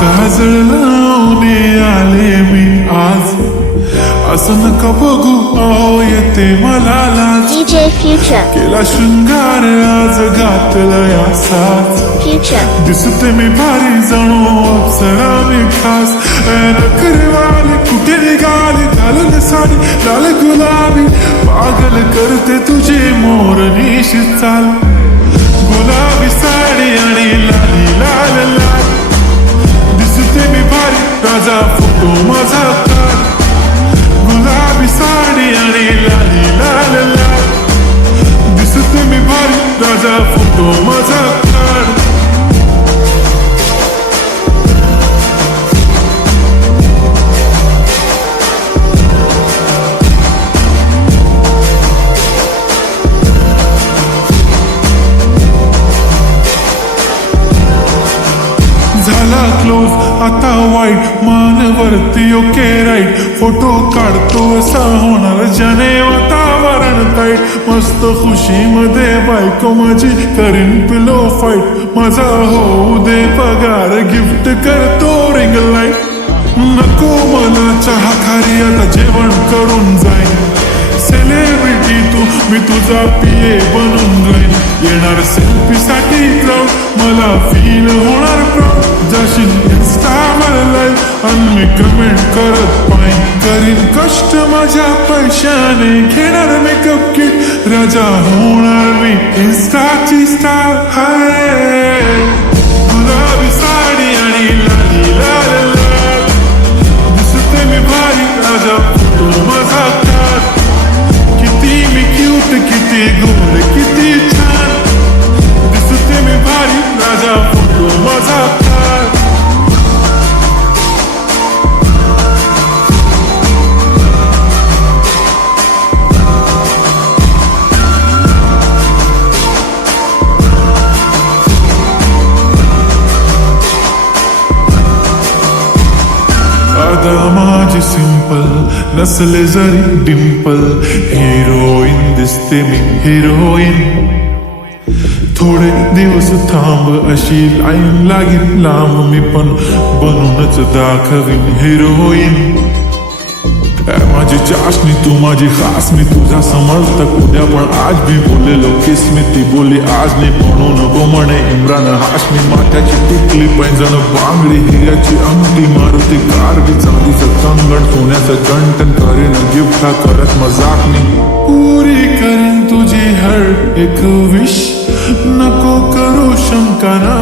काजळ लावणे आले मी आज, असं नका बघू अहो येते मला लाज. DJ Future, केला शृंगार आज घातला यासाच, Future, दिसते मी भारी जणू अप्सरा मी खास. नखरेवाली कुठे निघाली घालून साडी लाल गुलाबी, पागल करते तुझी मोरनीशी चाल. गुलाबी साडी आणि लाली लाल लाल, दिसते मी भारी राजा फोटो माझा काढ. गुलाबी साडी आणि लाली लाल लाल, दिसते मी भारी राजा फोटो माझा काढ. झाला क्लोज आता वाईट, मानवरती ओके राईट. फोटो काढतो असा होणार ज्याने वातावरण ताईट. मस्त खुशीमध्ये बायको माझी करीन पिलो फाईट. माझा होऊ दे पगार गिफ्ट करतो रिंग लाईट. नको मला चहा खारी आता जेवण करून जाईन. सेलिब्रिटी तू मी तुझा पिये बनून जाईन. येणार सेल्फी साठी क्राऊड, मला फील होणार प्राऊड. जाशील इन्स्टावर लाईव्ह आणि मी कमेंट करत पाहिन. करीन कष्ट माझ्या पैशाने, घेणार मेकअप किट, राजा होणार मी इन्स्टाची स्टार. हाय गुलाबी साडी आणि लाली लाल लाल, दिसते मी भारी राजा फोटो माझा काढ. किती मी क्यूट किती गोड किती छान, दिसते मी भारी राजा फोटो माझा काढ. आता माझी सिंपल नसले जरी डिंपल, हिरोईन दिसते मी हिरोईन. थोडे दिवस थांब अशी लाईन लागीन लांब, मी पण बनूनच दाखवीन हिरोईन. माझी चाशनी तू माझी खास, मी तुझा समर्थक उद्या पण आज मी बोलेलो किस मी ती बोली आज नाही. म्हणू नको म्हणे इम्रान हाशमी. माथ्याची टिकली पैंजण बांगडी, हिऱ्याची अंगठी, मारुती कार बी, चांदीचं कंगण, सोन्याचं गंटन. करीन गिफ्ट हा करत मजाक मी, पुरी करीन तुझी हर एक विश. नको करू शंका ना